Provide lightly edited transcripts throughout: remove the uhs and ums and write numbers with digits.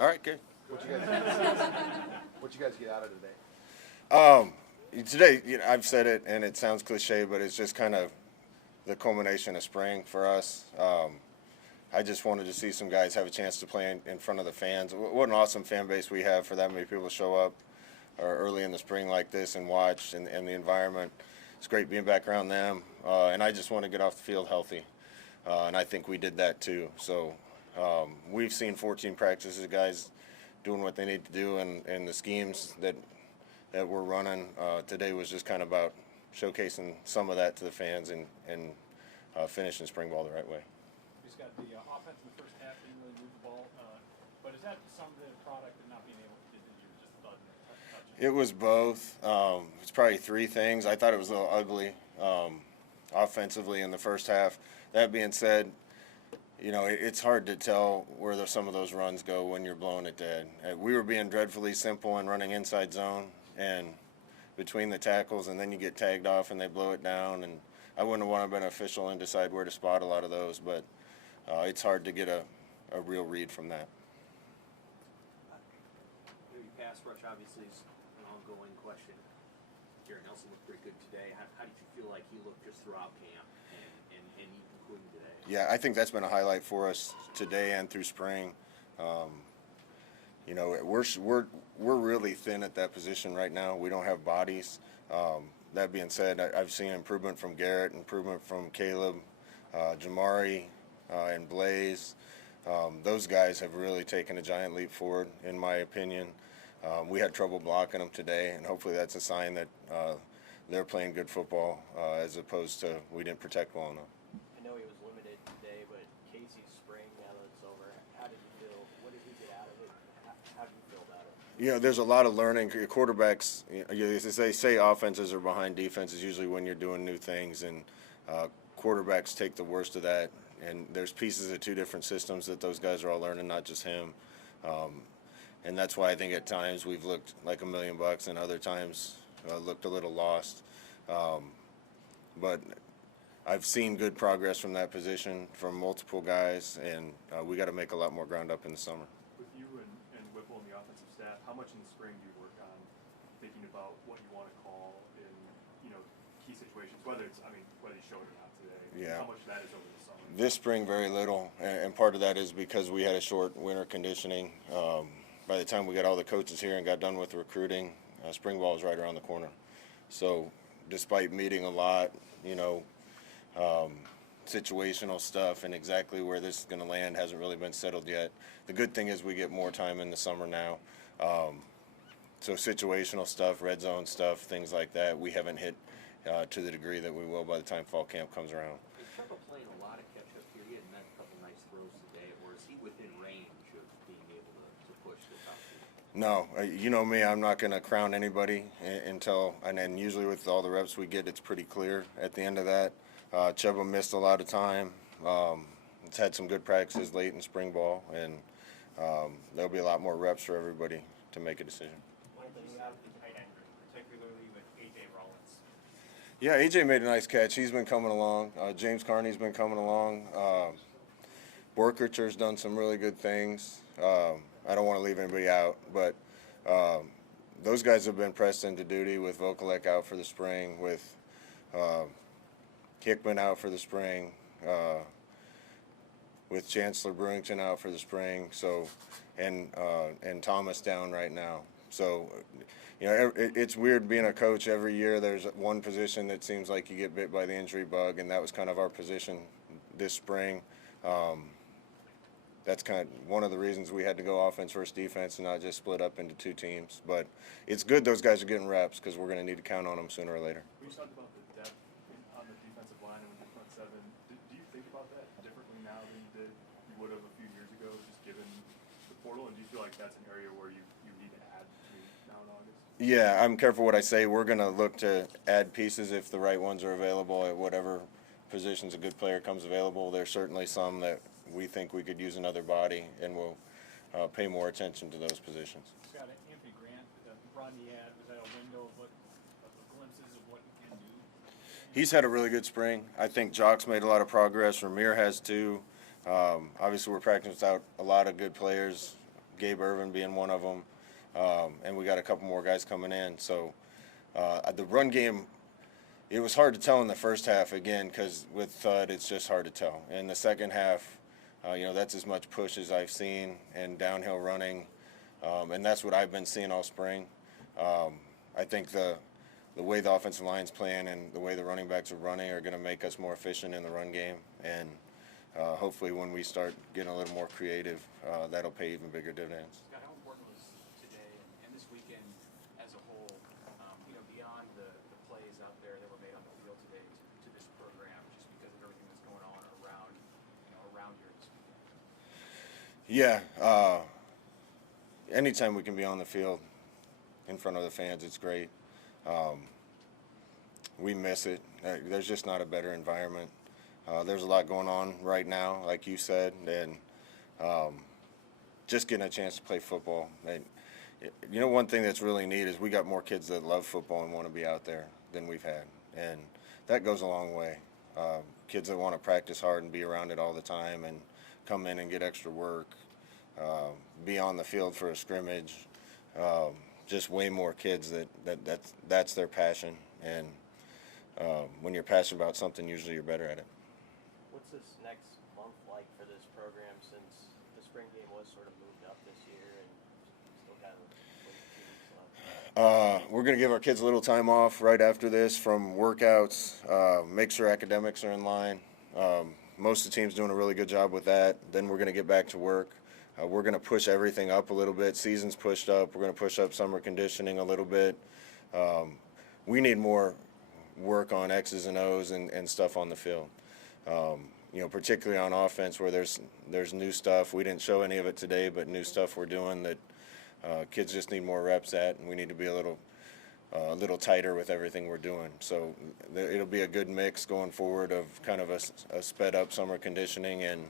All right, good. What you guys get out of today? Today, I've said it, and it sounds cliche, but it's just kind of the culmination of spring for us. I just wanted to see some guys have a chance to play in front of the fans. What an awesome fan base we have for that many people to show up early in the spring like this and watch, and the environment. It's great being back around them, and I just want to get off the field healthy, and I think we did that too. So we've seen 14 practices, guys doing what they need to do, and the schemes that we're running today was just kind of about showcasing some of that to the fans and finishing spring ball the right way. You just got the offense in the first half, didn't really move the ball, but is that some of the product of not being able to get you just thought touch it? It was both. It's probably three things. I thought it was a little ugly offensively in the first half. That being said, it's hard to tell where some of those runs go when you're blowing it dead. We were being dreadfully simple and running inside zone and between the tackles, and then you get tagged off and they blow it down. And I wouldn't want to have been official and decide where to spot a lot of those, but it's hard to get a real read from that. Your pass rush obviously is an ongoing question. Garrett Nelson looked pretty good today. How did you feel like he looked just throughout camp and even including today? Yeah, I think that's been a highlight for us today and through spring. We're really thin at that position right now. We don't have bodies. That being said, I've seen improvement from Garrett, improvement from Caleb, Jamari, and Blaze. Those guys have really taken a giant leap forward, in my opinion. We had trouble blocking them today, and hopefully that's a sign that they're playing good football as opposed to we didn't protect well enough. I know he was limited today, but Casey's spring, now that it's over, how did you feel? What did he get out of it? How do you feel about it? There's a lot of learning. Quarterbacks, as they say, offenses are behind defenses usually when you're doing new things, and quarterbacks take the worst of that. And there's pieces of two different systems that those guys are all learning, not just him. And that's why I think at times we've looked like $1 million and other times looked a little lost. But I've seen good progress from that position from multiple guys, and we got to make a lot more ground up in the summer. With you and Whipple and the offensive staff, how much in the spring do you work on thinking about what you want to call in, key situations, whether you showed it or not today? Yeah. How much of that is over the summer? This spring, very little, and part of that is because we had a short winter conditioning. By the time we got all the coaches here and got done with recruiting, spring ball was right around the corner. So despite meeting a lot, situational stuff and exactly where this is going to land hasn't really been settled yet. The good thing is we get more time in the summer now. So situational stuff, red zone stuff, things like that, we haven't hit to the degree that we will by the time fall camp comes around. Is Trevor playing a lot of catch-up here? He had met a couple nice throws today, or is he within range of being able to push the top speed? No, you know me, I'm not going to crown anybody until, and then usually with all the reps we get, it's pretty clear at the end of that. Chuba missed a lot of time. It's had some good practices late in spring ball, and there'll be a lot more reps for everybody to make a decision. What did you see out of the tight end group, particularly with A.J. Rollins? Yeah, A.J. made a nice catch. He's been coming along. James Carney's been coming along. Borkercher's done some really good things. I don't want to leave anybody out, but those guys have been pressed into duty with Vokalek out for the spring, with Hickman out for the spring, with Chancellor Brewington out for the spring, so and Thomas down right now. So, it's weird being a coach. Every year there's one position that seems like you get bit by the injury bug, and that was kind of our position this spring. That's kind of one of the reasons we had to go offense versus defense and not just split up into two teams. But it's good those guys are getting reps because we're going to need to count on them sooner or later. We talked about the depth on the defensive line and with your front seven. Do you think about that differently now than you would have a few years ago, just given the portal? And do you feel like that's an area where you need to add between now and August? Yeah, I'm careful what I say. We're going to look to add pieces if the right ones are available at whatever positions a good player comes available. There's certainly some that we think we could use another body, and we'll pay more attention to those positions. Scott, Anthony Grant, brought in the ad, was that a window of glimpses of what he can do? He's had a really good spring. I think Jock's made a lot of progress. Ramir has too. Obviously, we're practicing without a lot of good players. Gabe Irvin being one of them, and we got a couple more guys coming in. So the run game, it was hard to tell in the first half again because with Thud, it's just hard to tell. In the second half, that's as much push as I've seen and downhill running, and that's what I've been seeing all spring. I think the way the offensive line's playing and the way the running backs are running are going to make us more efficient in the run game. And hopefully when we start getting a little more creative, that'll pay even bigger dividends. Scott, how important was today and this weekend as a whole, beyond the plays out there that were made on the field today to this program, just because of everything that's going on around here this weekend? Yeah. Anytime we can be on the field in front of the fans, it's great. We miss it. There's just not a better environment. There's a lot going on right now, like you said, and just getting a chance to play football. And, one thing that's really neat is we got more kids that love football and want to be out there than we've had, and that goes a long way. Kids that want to practice hard and be around it all the time and come in and get extra work, be on the field for a scrimmage. Just way more kids that's their passion, and when you're passionate about something, usually you're better at it. What's this next month like for this program, since the spring game was sort of moved up this year and still got like 2 weeks left? We're going to give our kids a little time off right after this from workouts, make sure academics are in line. Most of the team's doing a really good job with that. Then we're going to get back to work. We're going to push everything up a little bit. Season's pushed up. We're going to push up summer conditioning a little bit. We need more work on X's and O's and stuff on the field. Particularly on offense where there's new stuff. We didn't show any of it today, but new stuff we're doing that kids just need more reps at, and we need to be a little tighter with everything we're doing. So it'll be a good mix going forward of kind of a sped up summer conditioning and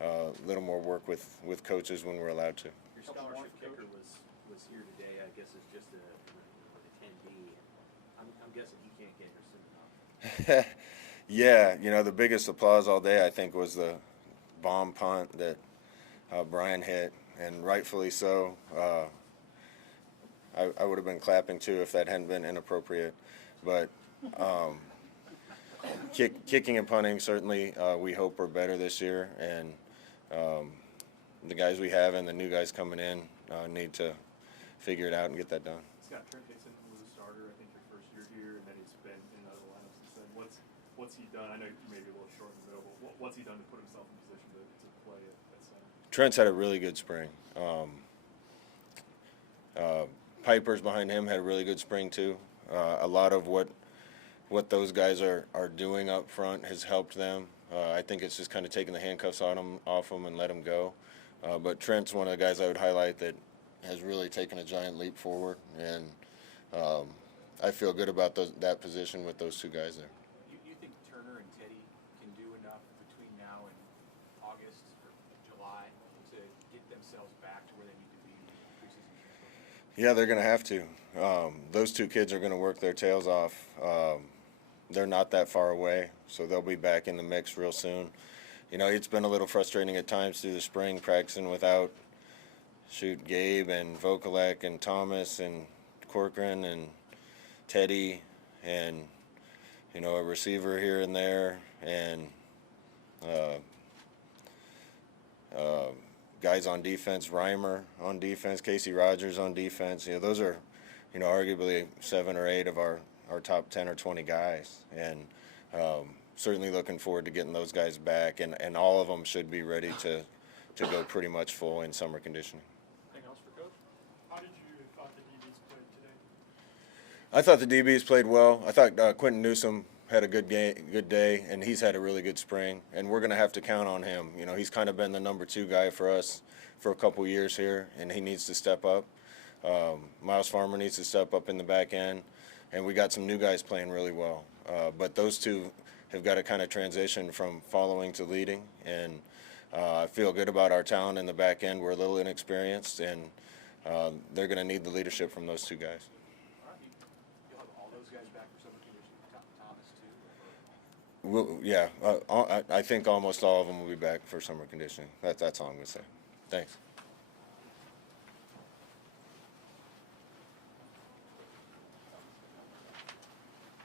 a little more work with coaches when we're allowed to. Your scholarship kicker was here today. I guess it's just an attendee. I'm guessing he can't get here soon enough. Yeah, the biggest applause all day I think was the bomb punt that Brian hit, and rightfully so. I would have been clapping too if that hadn't been inappropriate, but kicking and punting certainly we hope are better this year, and the guys we have and the new guys coming in need to figure it out and get that done. Scott, Trent Dixon was a starter, I think, your first year here, and then he's been in other lineups since then. What's he done? I know you may be a little short in the middle, but what's he done to put himself in position to play at center? Trent's had a really good spring. Piper's behind him had a really good spring too. A lot of what those guys are doing up front has helped them. I think it's just kind of taking the handcuffs off them and let them go. But Trent's one of the guys I would highlight that has really taken a giant leap forward, and I feel good about that position with those two guys there. You think Turner and Teddy can do enough between now and August or July to get themselves back to where they need to be preseason? Yeah, they're going to have to. Those two kids are going to work their tails off. They're not that far away, so they'll be back in the mix real soon. It's been a little frustrating at times through the spring practicing without Gabe and Vokalek and Thomas and Corcoran and Teddy and a receiver here and there and guys on defense, Reimer on defense, Casey Rogers on defense. Those are arguably 7 or 8 of our top 10 or 20 guys, and certainly looking forward to getting those guys back, and all of them should be ready to go pretty much full in summer conditioning. Anything else for Coach? How did you thought the DBs played today? I thought the DBs played well. I thought Quentin Newsome had a good day, and he's had a really good spring, and we're going to have to count on him. He's kind of been the number 2 guy for us for a couple years here, and he needs to step up. Miles Farmer needs to step up in the back end, and we got some new guys playing really well. But those two have got to kind of transition from following to leading, and I feel good about our talent in the back end. We're a little inexperienced, and they're going to need the leadership from those two guys. All right, you'll have all those guys back for summer conditioning. Thomas too. I think almost all of them will be back for summer conditioning. That's all I'm going to say. Thanks.